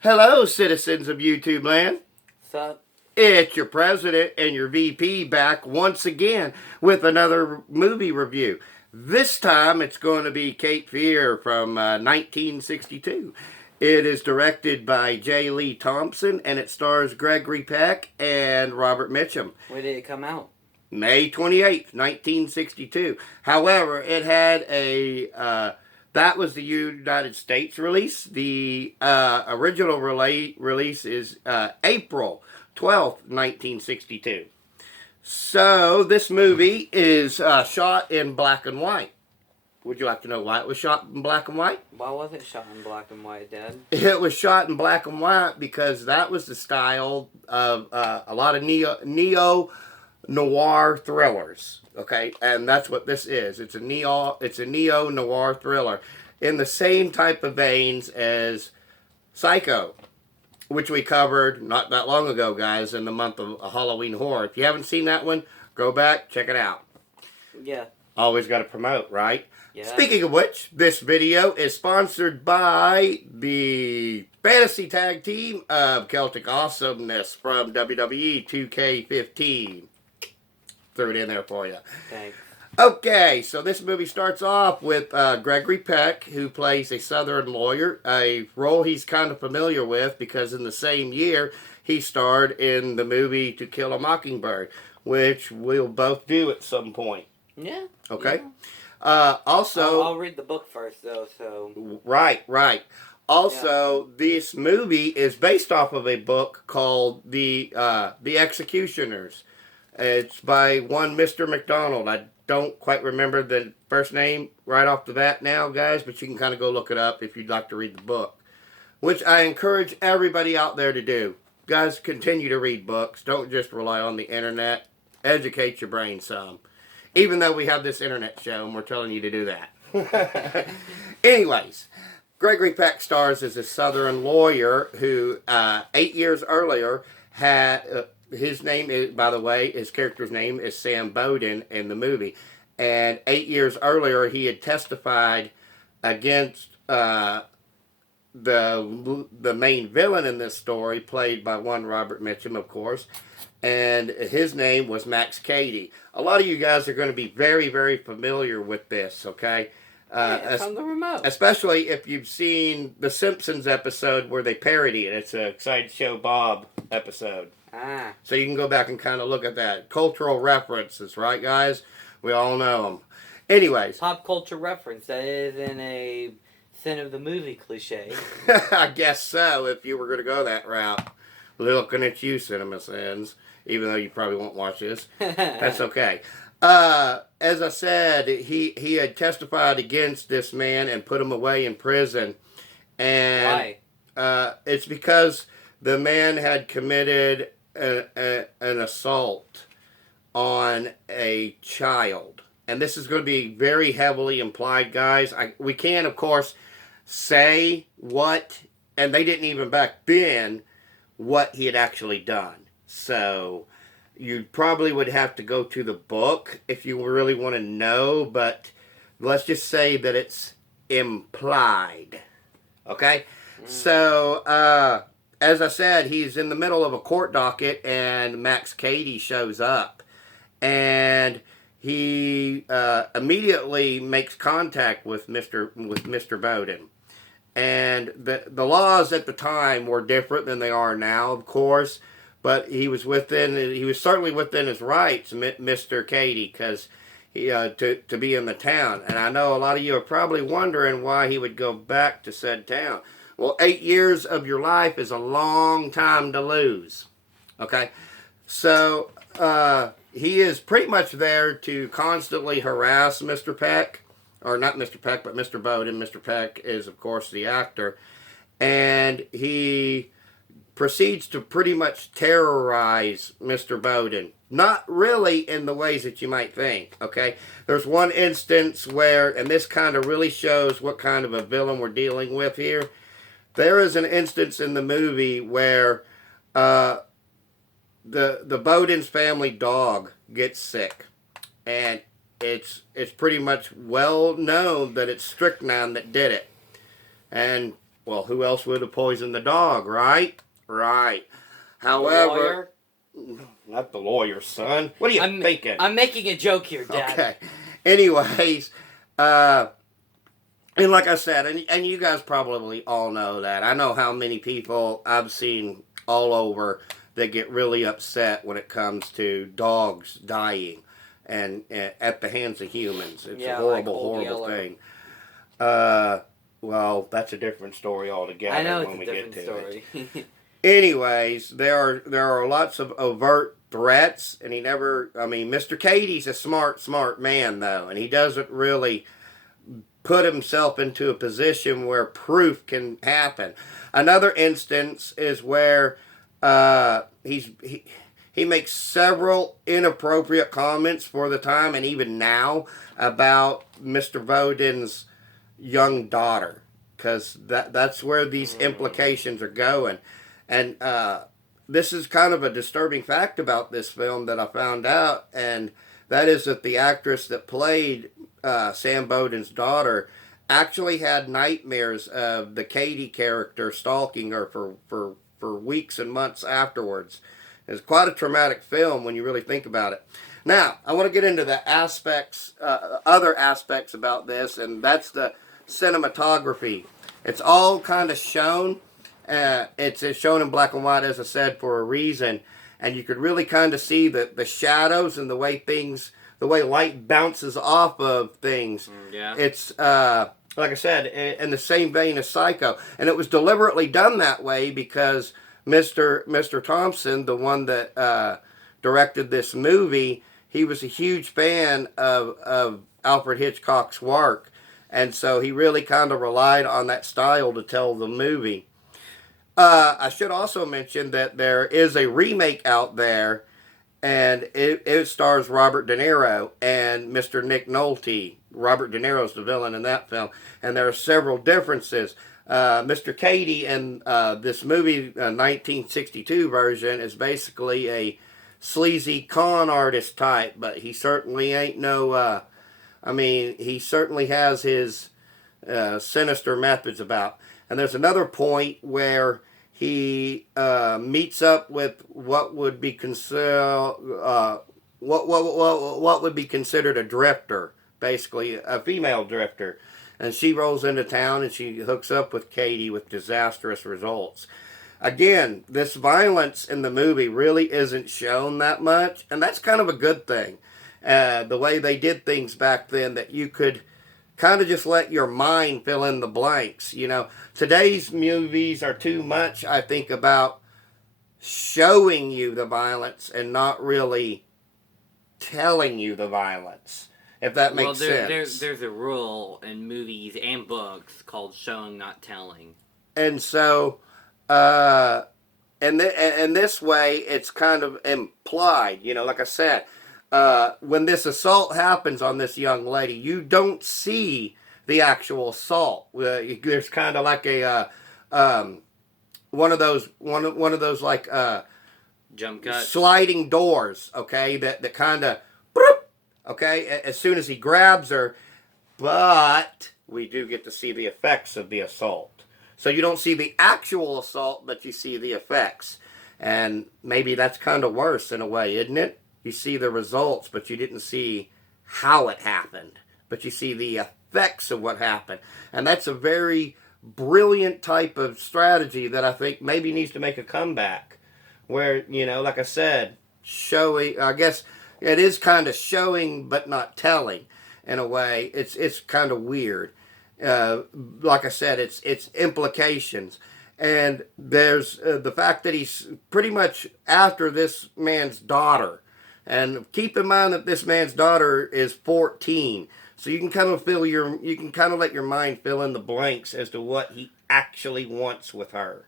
Hello, citizens of YouTube land. Sup? It's your president and your VP back once again with another movie review. This time it's going to be Cape Fear from 1962. It is directed by J. Lee Thompson and it stars Gregory Peck and Robert Mitchum. When did it come out? May 28th, 1962. However, it had that was the United States release. The original release is April 12th, 1962. So this movie is shot in black and white. Would you like to know why it was shot in black and white? Why was it shot in black and white, Dad? It was shot in black and white because that was the style of a lot of neo noir thrillers. Okay, and that's what this is. It's a neo noir thriller in the same type of veins as Psycho, which we covered not that long ago, guys, in the month of Halloween Horror. If you haven't seen that one, go back, check it out. Yeah. Always got to promote, right? Yeah. Speaking of which, this video is sponsored by the fantasy tag team of Celtic Awesomeness from WWE 2K15. Threw it in there for you. Thanks. Okay, so this movie starts off with Gregory Peck, who plays a Southern lawyer, a role he's kind of familiar with because in the same year he starred in the movie To Kill a Mockingbird, which we'll both do at some point. Yeah. Okay? Yeah. Also... I'll read the book first, though, so... Right. Also, this movie is based off of a book called The Executioners. It's by one Mr. McDonald. I don't quite remember the first name right off the bat now, guys, but you can kind of go look it up if you'd like to read the book, which I encourage everybody out there to do. Guys, continue to read books. Don't just rely on the internet. Educate your brain some. Even though we have this internet show and we're telling you to do that. Anyways, Gregory Peck stars as a Southern lawyer who 8 years earlier had... his name is, by the way, his character's name is Sam Bowden in the movie. And 8 years earlier, he had testified against the main villain in this story, played by one Robert Mitchum, of course. And his name was Max Cady. A lot of you guys are going to be very, very familiar with this, okay? from the remote. Especially if you've seen the Simpsons episode where they parody it. It's a Sideshow Bob episode. Ah. So you can go back and kind of look at that. Cultural references, right, guys? We all know them. Anyways. Pop culture reference. That isn't a sin of the movie cliche. I guess so, if you were going to go that route. Looking at you, Cinema Sins. Even though you probably won't watch this. That's okay. As I said, he had testified against this man and put him away in prison. And why? It's because the man had committed an assault on a child. And this is going to be very heavily implied, guys. We can, of course, say what, and they didn't even back then, what he had actually done. So you probably would have to go to the book if you really want to know, but let's just say that it's implied. Okay? So, as I said, he's in the middle of a court docket, and Max Cady shows up. And he immediately makes contact with Mr. Bowden. And the laws at the time were different than they are now, of course. But he was certainly within his rights, Mr. Cady, because to be in the town. And I know a lot of you are probably wondering why he would go back to said town. Well, 8 years of your life is a long time to lose. Okay? So, he is pretty much there to constantly harass Mr. Peck. Or not Mr. Peck, but Mr. Bowden. Mr. Peck is, of course, the actor. And he proceeds to pretty much terrorize Mr. Bowden. Not really in the ways that you might think, okay? There's one instance where, and this kind of really shows what kind of a villain we're dealing with here. There is an instance in the movie where the Bowden's family dog gets sick. And it's pretty much well known that it's strychnine that did it. And Well, who else would have poisoned the dog, right? Right. The However, lawyer? not the lawyer, son. What are you thinking? I'm making a joke here, Dad. Okay. Anyways, and like I said, and you guys probably all know that. I know how many people I've seen all over that get really upset when it comes to dogs dying and at the hands of humans. It's a horrible, like horrible Yeller. thing. Well, that's a different story altogether. I know when it's a we different get to story. it. Anyways, there are lots of overt threats, and he never. I mean, Mr. Katie's a smart man though, and he doesn't really put himself into a position where proof can happen. Another instance is where he makes several inappropriate comments for the time and even now about Mr. Voden's young daughter, because that's where these implications are going. And this is kind of a disturbing fact about this film that I found out, and that is that the actress that played Sam Bowden's daughter actually had nightmares of the Katie character stalking her for weeks and months afterwards. It's quite a traumatic film when you really think about it. Now, I want to get into the aspects, other aspects about this, and that's the cinematography. It's all kind of shown. It's shown in black and white, as I said, for a reason. And you could really kind of see the shadows and the way light bounces off of things. Yeah. It's, like I said, in the same vein as Psycho. And it was deliberately done that way because Mr. Thompson, the one that directed this movie, he was a huge fan of Alfred Hitchcock's work. And so he really kind of relied on that style to tell the movie. I should also mention that there is a remake out there, and it stars Robert De Niro and Mr. Nick Nolte. Robert De Niro's the villain in that film, and there are several differences. Mr. Katie in this movie, 1962 version, is basically a sleazy con artist type, but he certainly ain't no... he certainly has his sinister methods about. And there's another point where he meets up with what would be considered what would be considered a drifter, basically a female drifter, and she rolls into town and she hooks up with Katie with disastrous results. Again, this violence in the movie really isn't shown that much, and that's kind of a good thing. The way they did things back then, that you could kind of just let your mind fill in the blanks. You know, today's movies are too much, I think, about showing you the violence and not really telling you the violence, if that makes sense. There's a rule in movies and books called showing, not telling. And so, and this way, it's kind of implied, you know, like I said, when this assault happens on this young lady, you don't see the actual assault. There's kind of like a one of those like jump cuts, sliding doors. Okay, that kind of okay. As soon as he grabs her, but we do get to see the effects of the assault. So you don't see the actual assault, but you see the effects, and maybe that's kind of worse in a way, isn't it? You see the results, but you didn't see how it happened. But you see the effects of what happened. And that's a very brilliant type of strategy that I think maybe needs to make a comeback. Where, you know, like I said, showing, I guess it is kind of showing but not telling in a way. It's kind of weird. Like I said, it's implications. And there's the fact that he's pretty much after this man's daughter. And keep in mind that this man's daughter is 14, so you can kind of let your mind fill in the blanks as to what he actually wants with her.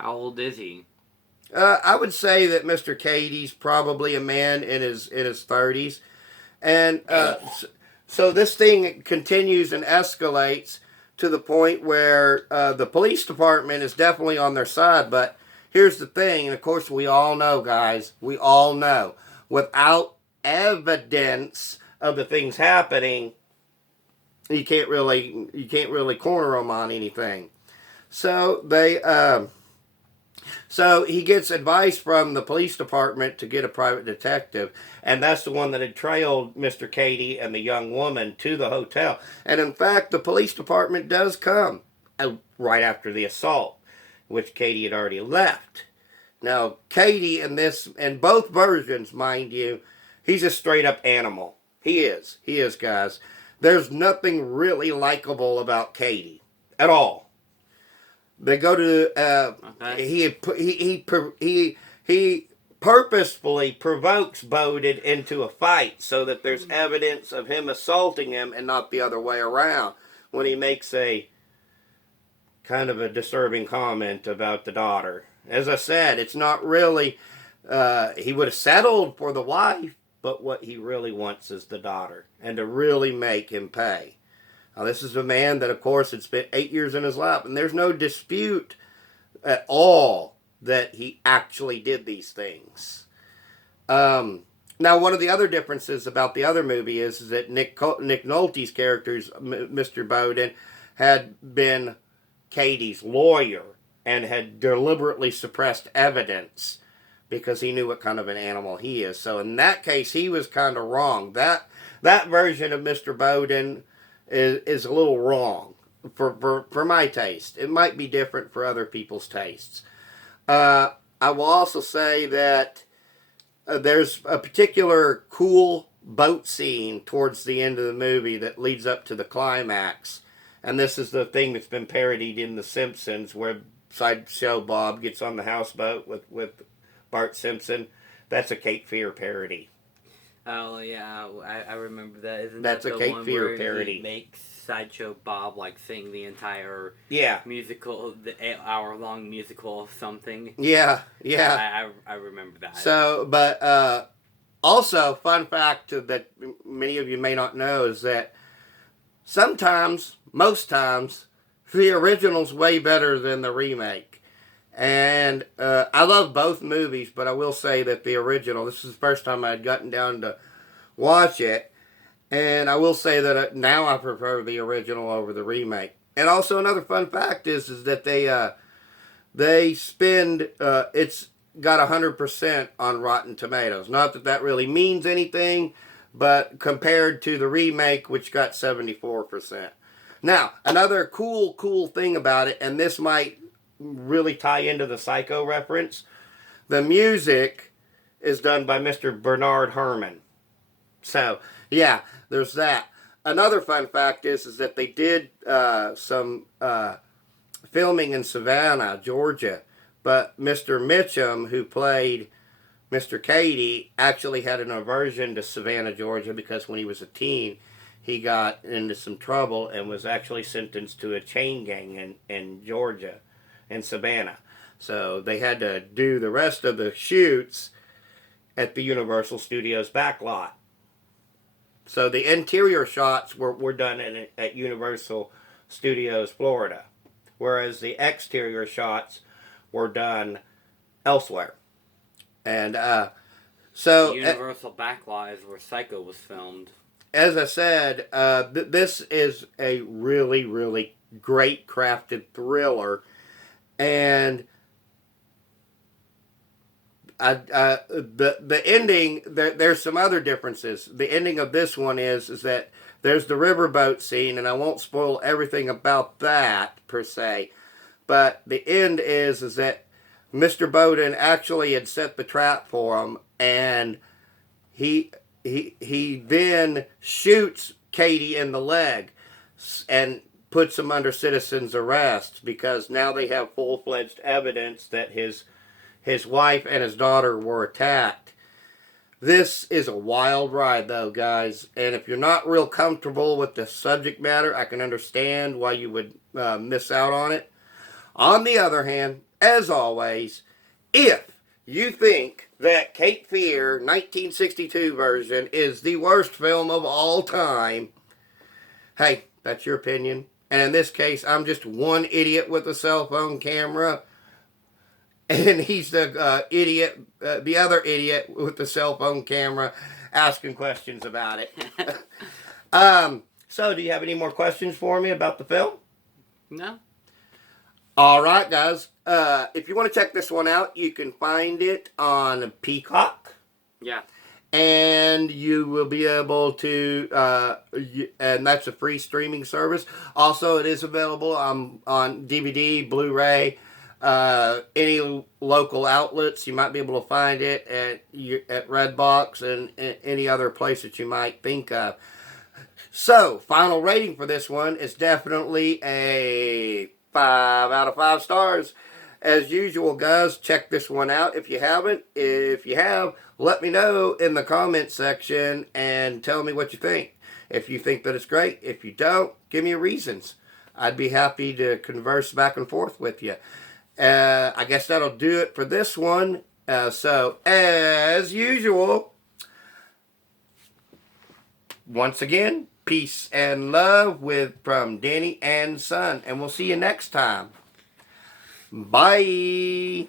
How old is he? I would say that Mr. Katie's probably a man in his 30s, and so this thing continues and escalates to the point where the police department is definitely on their side. But here's the thing, and of course we all know, guys, we all know. Without evidence of the things happening, you can't really corner them on anything. So so he gets advice from the police department to get a private detective, and that's the one that had trailed Mr. Cady and the young woman to the hotel. And in fact, the police department does come right after the assault, which Cady had already left. Now, Cady in both versions, mind you, he's a straight up animal. He is. He is, guys. There's nothing really likable about Cady at all. They go to he purposefully provokes Bowden into a fight so that there's evidence of him assaulting him and not the other way around when he makes a kind of a disturbing comment about the daughter. As I said, it's not really he would have settled for the wife, but what he really wants is the daughter and to really make him pay. Now, this is a man that, of course, had spent 8 years in his life, and there's no dispute at all that he actually did these things. Now, one of the other differences about the other movie is that Nick Nolte's character, Mr. Bowden, had been Cady's lawyer and had deliberately suppressed evidence because he knew what kind of an animal he is. So in that case, he was kind of wrong. That version of Mr. Bowden is a little wrong for my taste. It might be different for other people's tastes. I will also say that there's a particular cool boat scene towards the end of the movie that leads up to the climax. And this is the thing that's been parodied in The Simpsons, where Sideshow Bob gets on the houseboat with Bart Simpson. That's a Cape Fear parody. Oh yeah, I remember that. Isn't That's that a the Cape one Fear where parody. he makes Sideshow Bob like sing the entire musical, the 8-hour-long musical of something? Yeah. I remember that. So, but also, fun fact that many of you may not know is that sometimes, most times, the original's way better than the remake. And I love both movies, but I will say that the original, this is the first time I'd gotten down to watch it, and I will say that now I prefer the original over the remake. And also another fun fact is that they spend, it's got 100% on Rotten Tomatoes. Not that that really means anything, but compared to the remake, which got 74%. Now, another cool thing about it, and this might really tie into the Psycho reference, the music is done by Mr. Bernard Herrmann. So, yeah, there's that. Another fun fact is that they did some filming in Savannah, Georgia, but Mr. Mitchum, who played Mr. Cady, actually had an aversion to Savannah, Georgia, because when he was a teen, he got into some trouble and was actually sentenced to a chain gang in Georgia, in Savannah. So they had to do the rest of the shoots at the Universal Studios backlot. So the interior shots were done at Universal Studios, Florida, whereas the exterior shots were done elsewhere. And so the Universal backlot is where Psycho was filmed. As I said, this is a really great crafted thriller, and the ending, there's some other differences. The ending of this one is that there's the riverboat scene, and I won't spoil everything about that per se, but the end is that Mr. Bowden actually had set the trap for him, and he then shoots Cady in the leg and puts him under citizen's arrest because now they have full-fledged evidence that his wife and his daughter were attacked. This is a wild ride, though, guys. And if you're not real comfortable with the subject matter, I can understand why you would miss out on it. On the other hand, as always, if you think that Cape Fear 1962 version is the worst film of all time, hey, that's your opinion. And in this case, I'm just one idiot with a cell phone camera. And he's the idiot, the other idiot with the cell phone camera asking questions about it. So, do you have any more questions for me about the film? No. All right, guys. If you want to check this one out, you can find it on Peacock. Yeah. And you will be able to, and that's a free streaming service. Also, it is available on DVD, Blu-ray, any local outlets. You might be able to find it at Redbox and any other place that you might think of. So, final rating for this one is definitely a 5 out of 5 stars. As usual, guys, check this one out if you haven't. If you have, let me know in the comments section and tell me what you think. If you think that it's great, if you don't, give me reasons. I'd be happy to converse back and forth with you. I guess that'll do it for this one. So, as usual, once again, peace and love from Danny and Son. And we'll see you next time. Bye.